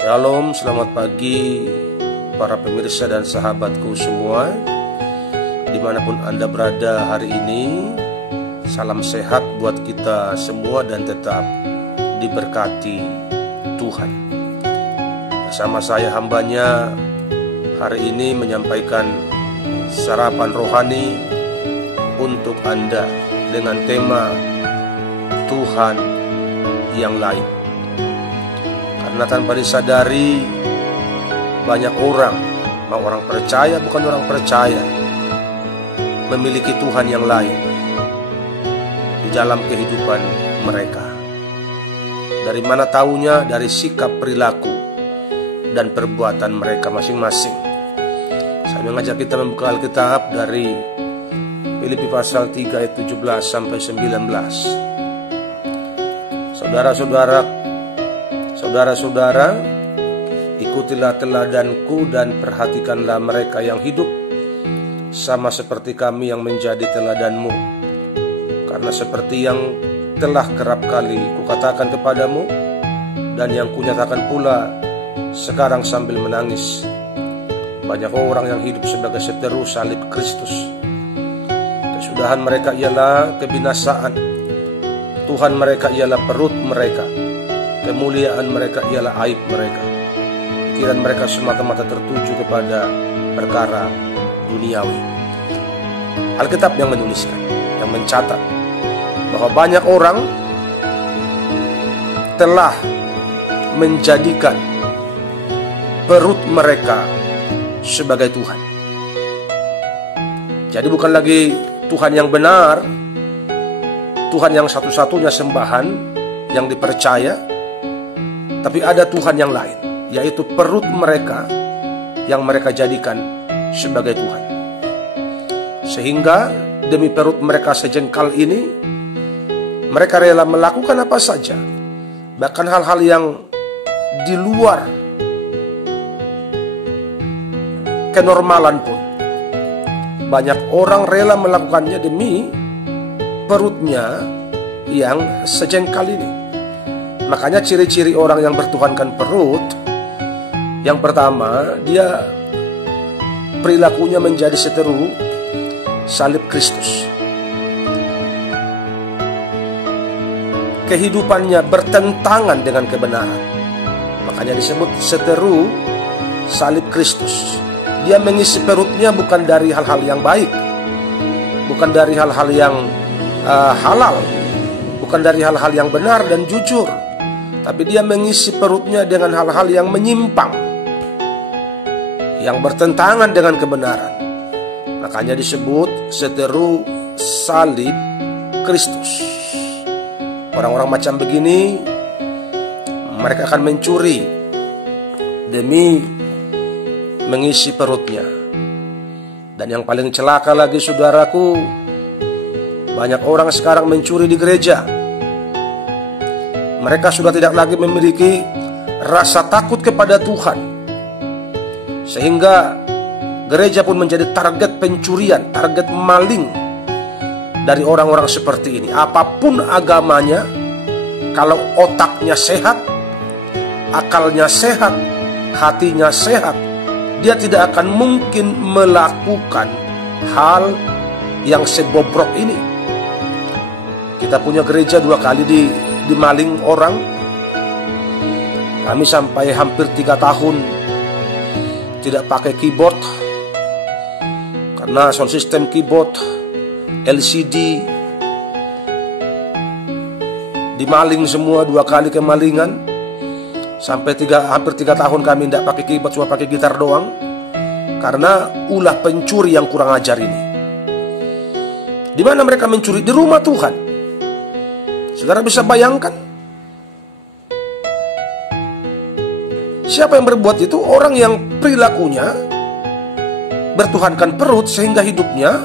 Shalom, selamat pagi para pemirsa dan sahabatku semua, dimanapun Anda berada hari ini. Salam sehat buat kita semua dan tetap diberkati Tuhan. Bersama saya hambanya hari ini menyampaikan sarapan rohani untuk Anda dengan tema Tuhan yang lain. Karena tanpa disadari, banyak orang, mau orang percaya bukan orang percaya, memiliki Tuhan yang lain di dalam kehidupan mereka. Dari mana taunya? Dari sikap, perilaku, dan perbuatan mereka masing-masing. Saya mengajak kita membuka Alkitab dari Filipi pasal 3 ayat 17 sampai 19. Saudara-saudara, ikutilah teladanku dan perhatikanlah mereka yang hidup sama seperti kami yang menjadi teladanmu. Karena seperti yang telah kerap kali kukatakan kepadamu dan yang kunyatakan pula sekarang sambil menangis, banyak orang yang hidup sebagai seteru salib Kristus. Kesudahan mereka ialah kebinasaan, Tuhan mereka ialah perut mereka, kemuliaan mereka ialah aib mereka. Pikiran mereka semata-mata tertuju kepada perkara duniawi. Alkitab yang menuliskan, yang mencatat bahwa banyak orang telah menjadikan perut mereka sebagai Tuhan. Jadi bukan lagi Tuhan yang benar, Tuhan yang satu-satunya sembahan yang dipercaya, tapi ada Tuhan yang lain, yaitu perut mereka yang mereka jadikan sebagai Tuhan. Sehingga demi perut mereka sejengkal ini, mereka rela melakukan apa saja, bahkan hal-hal yang di luar kenormalan pun. Banyak orang rela melakukannya demi perutnya yang sejengkal ini. Makanya ciri-ciri orang yang bertuhankan perut, yang pertama, dia perilakunya menjadi seteru salib Kristus. Kehidupannya bertentangan dengan kebenaran. Makanya disebut seteru salib Kristus. Dia mengisi perutnya bukan dari hal-hal yang baik, bukan dari hal-hal yang halal, bukan dari hal-hal yang benar dan jujur, tapi dia mengisi perutnya dengan hal-hal yang menyimpang, yang bertentangan dengan kebenaran. Makanya disebut seteru salib Kristus. Orang-orang macam begini, mereka akan mencuri demi mengisi perutnya. Dan yang paling celaka lagi, saudaraku, banyak orang sekarang mencuri di gereja. Mereka sudah tidak lagi memiliki rasa takut kepada Tuhan, sehingga gereja pun menjadi target pencurian, target maling dari orang-orang seperti ini. Apapun agamanya, kalau otaknya sehat, akalnya sehat, hatinya sehat, dia tidak akan mungkin melakukan hal yang sebobrok ini. Kita punya gereja 2 kali dimaling orang. Kami sampai hampir 3 tahun tidak pakai keyboard, karena sound system keyboard LCD dimaling semua. 2 kali kemalingan. Sampai hampir 3 tahun kami tidak pakai keyboard, cuma pakai gitar doang, karena ulah pencuri yang kurang ajar ini. Di mana mereka mencuri? Di rumah Tuhan. Saudara bisa bayangkan, siapa yang berbuat itu? Orang yang perilakunya bertuhankan perut, sehingga hidupnya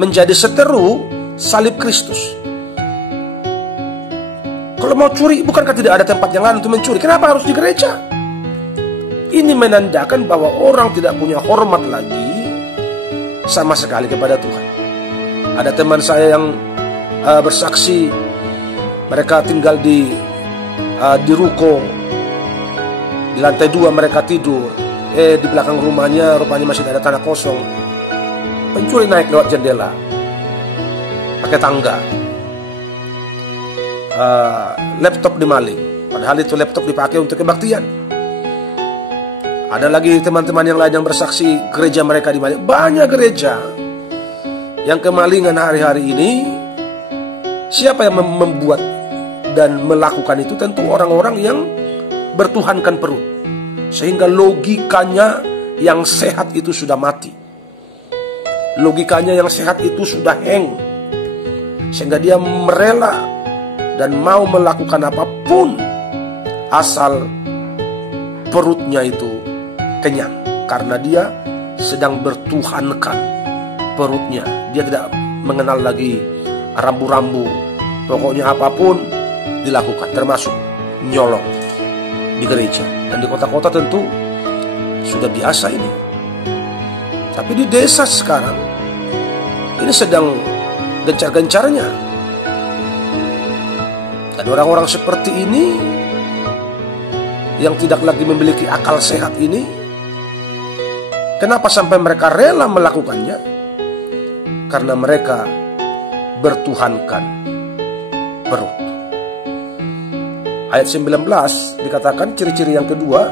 menjadi seteru salib Kristus. Kalau mau curi, bukankah tidak ada tempat yang lain untuk mencuri? Kenapa harus di gereja? Ini menandakan bahwa orang tidak punya hormat lagi sama sekali kepada Tuhan. Ada teman saya yang bersaksi, mereka tinggal di ruko Di lantai 2 mereka tidur. Di belakang rumahnya rupanya masih ada tanah kosong. Pencuri naik lewat jendela, pakai tangga. Laptop dimaling, padahal itu laptop dipakai untuk kebaktian. Ada lagi teman-teman yang lain yang bersaksi gereja mereka dimaling. Banyak gereja yang kemalingan hari-hari ini. Siapa yang membuat dan melakukan itu? Tentu orang-orang yang bertuhankan perut, sehingga logikanya yang sehat itu sudah mati. Logikanya yang sehat itu sudah hang, sehingga dia merela dan mau melakukan apapun asal perutnya itu kenyang, karena dia sedang bertuhankan perutnya. Dia tidak mengenal lagi rambu-rambu. Pokoknya apapun dilakukan, termasuk nyolong di gereja. Dan di kota-kota tentu sudah biasa ini. Tapi di desa sekarang ini sedang gencar-gencarnya. Dan orang-orang seperti ini yang tidak lagi memiliki akal sehat ini, kenapa sampai mereka rela melakukannya? Karena mereka bertuhankan perut. Ayat 19 dikatakan ciri-ciri yang kedua,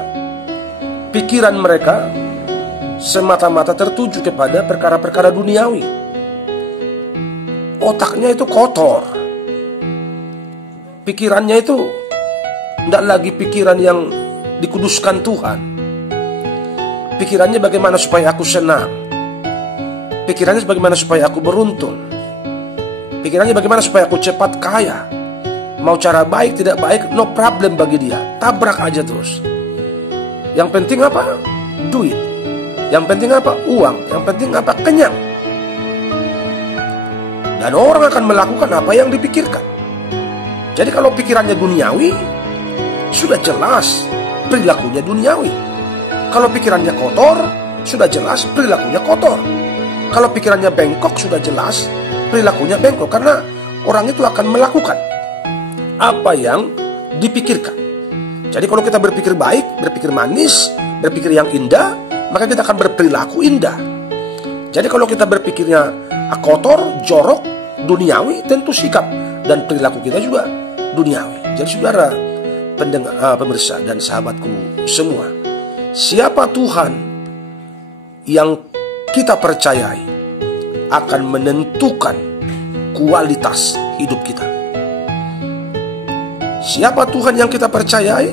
pikiran mereka semata-mata tertuju kepada perkara-perkara duniawi. Otaknya itu kotor. Pikirannya itu tidak lagi pikiran yang dikuduskan Tuhan. Pikirannya bagaimana supaya aku senang. Pikirannya bagaimana supaya aku beruntung. Pikirannya bagaimana supaya aku cepat kaya. Mau cara baik tidak baik, no problem bagi dia. Tabrak aja terus. Yang penting apa? Duit. Yang penting apa? Uang. Yang penting apa? Kenyang. Dan orang akan melakukan apa yang dipikirkan. Jadi kalau pikirannya duniawi, sudah jelas perilakunya duniawi. Kalau pikirannya kotor, sudah jelas perilakunya kotor. Kalau pikirannya bengkok, sudah jelas perilakunya bengkok. Karena orang itu akan melakukan apa yang dipikirkan. Jadi kalau kita berpikir baik, berpikir manis, berpikir yang indah, maka kita akan berperilaku indah. Jadi kalau kita berpikirnya kotor, jorok, duniawi, tentu sikap dan perilaku kita juga duniawi. Jadi saudara pendengar, pemirsa dan sahabatku semua, siapa Tuhan yang kita percayai akan menentukan kualitas hidup kita. Siapa Tuhan yang kita percayai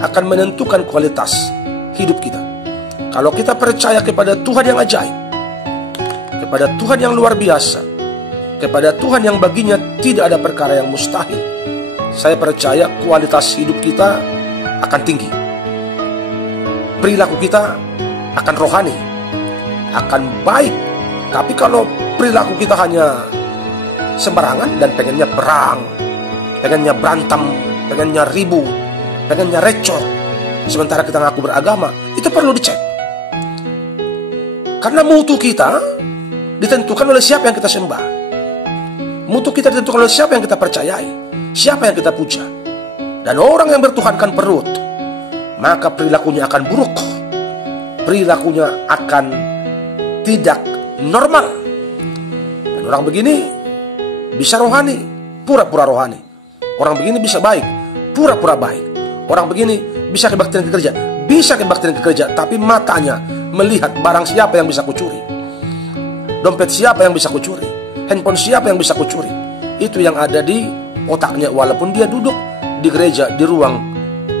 akan menentukan kualitas hidup kita. Kalau kita percaya kepada Tuhan yang ajaib, kepada Tuhan yang luar biasa, kepada Tuhan yang baginya tidak ada perkara yang mustahil, saya percaya kualitas hidup kita akan tinggi. Perilaku kita akan rohani, akan baik. Tapi kalau perilaku kita hanya sembarangan dan pengennya perang, pengennya berantem, pengennya ribut, pengennya recot, sementara kita ngaku beragama, itu perlu dicek. Karena mutu kita ditentukan oleh siapa yang kita sembah. Mutu kita ditentukan oleh siapa yang kita percayai, siapa yang kita puja. Dan orang yang bertuhankan perut, maka perilakunya akan buruk. Perilakunya akan tidak normal. Dan orang begini bisa rohani, pura-pura rohani. Orang begini bisa baik, pura-pura baik. Orang begini bisa kebaktian ke gereja, bisa kebaktian ke gereja, tapi matanya melihat barang siapa yang bisa kucuri, dompet siapa yang bisa kucuri, handphone siapa yang bisa kucuri. Itu yang ada di otaknya, walaupun dia duduk di gereja, di ruang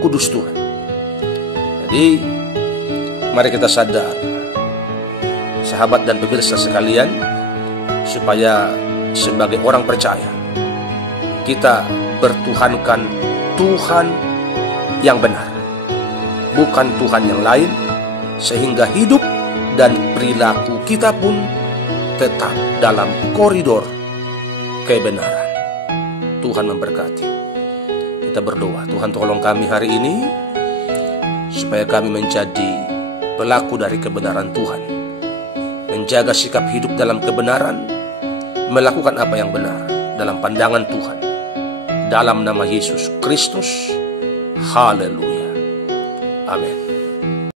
kudus Tuhan. Jadi mari kita sadar, sahabat dan pemirsa sekalian, supaya sebagai orang percaya kita bertuhankan Tuhan yang benar, bukan Tuhan yang lain, sehingga hidup dan perilaku kita pun tetap dalam koridor kebenaran. Tuhan memberkati. Kita berdoa, Tuhan tolong kami hari ini supaya kami menjadi pelaku dari kebenaran Tuhan, menjaga sikap hidup dalam kebenaran, melakukan apa yang benar dalam pandangan Tuhan. Dalam nama Yesus Kristus, haleluya, Amin.